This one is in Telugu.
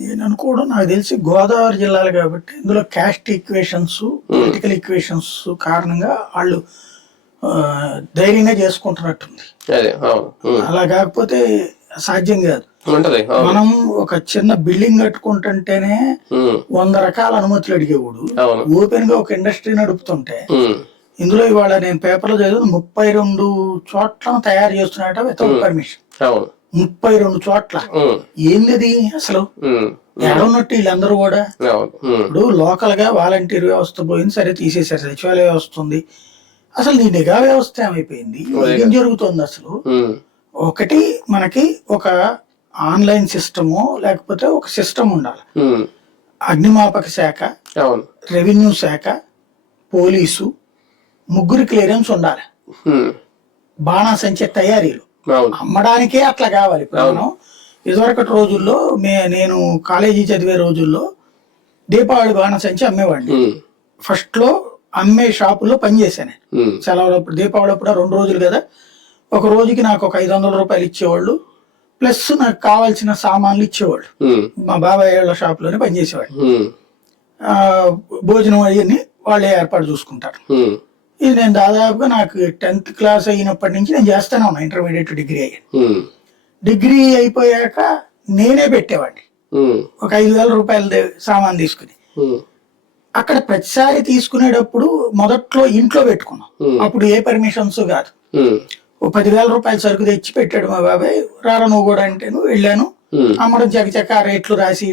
నేను అనుకోవడం నాకు తెలిసి గోదావరి జిల్లాలు కాబట్టి ఇందులో క్యాస్ట్ ఈక్వేషన్స్ పొలిటికల్ ఈక్వేషన్స్ కారణంగా వాళ్ళు ధైర్యంగా చేసుకుంటున్నట్టుంది. అలా కాకపోతే సాధ్యం కాదు. మనం ఒక చిన్న బిల్డింగ్ కట్టుకుంటుంటేనే 100 రకాల అనుమతులు అడిగేవాడు ఓపెన్ గా ఒక ఇండస్ట్రీ నడుపుతుంటే ఇందులో ఇవాళ నేను పేపర్లో చదివిన 32 చోట్ల తయారు చేస్తున్నట్ట వితౌట్ పర్మిషన్. 32 చోట్ల ఏంది అసలు ఎడన్నట్టు వీళ్ళందరూ కూడా. ఇప్పుడు లోకల్ గా వాలంటీర్ వ్యవస్థ పోయింది, సరే తీసేశారు, సచివాలయ వ్యవస్థ ఉంది. అసలు నీ నిఘా వ్యవస్థ ఏమైపోయింది? ఏం జరుగుతుంది అసలు? ఒకటి మనకి ఒక ఆన్లైన్ సిస్టము లేకపోతే ఒక సిస్టమ్ ఉండాలి. అగ్నిమాపక శాఖ, రెవెన్యూ శాఖ, పోలీసు ముగ్గురు క్లియరెన్స్ ఉండాలి. బాణాసంచే తయారీలు అమ్మడానికే అట్లా కావాలి. ఇప్పుడు మనం ఇదివరకటి రోజుల్లో నేను కాలేజీ చదివే రోజుల్లో దీపావళి బాణాసంచి అమ్మేవాడిని. ఫస్ట్ లో అమ్మే షాపుల్లో పనిచేశాను. సెలవులప్పుడు దీపావళి అప్పుడు 2 రోజులు కదా, ఒక రోజుకి నాకు ఒక 500 రూపాయలు ఇచ్చేవాళ్ళు, ప్లస్ నాకు కావాల్సిన సామాన్లు ఇచ్చేవాళ్ళు. మా బాబాయ్ వాళ్ళ షాప్ లోనే పనిచేసేవాళ్ళు. భోజనం అవన్నీ వాళ్ళే ఏర్పాటు చూసుకుంటారు. ఇది నేను దాదాపుగా నాకు 10th క్లాస్ అయినప్పటి నుంచి నేను చేస్తానే ఉన్నా. ఇంటర్మీడియట్ డిగ్రీ అయ్యాను. డిగ్రీ అయిపోయాక నేనే పెట్టేవాడిని ఒక 5,000 రూపాయల సామాన్ తీసుకుని. అక్కడ ప్రతిసారి తీసుకునేటప్పుడు మొదట్లో ఇంట్లో పెట్టుకున్నాం. అప్పుడు ఏ పర్మిషన్స్ కాదు. ఓ 10,000 రూపాయల సరుకు తెచ్చి పెట్టాడు మా బాబాయ్. రారా నువ్వు కూడా అంటే నువ్వు వెళ్ళాను. అమ్మడం చకచక రేట్లు రాసి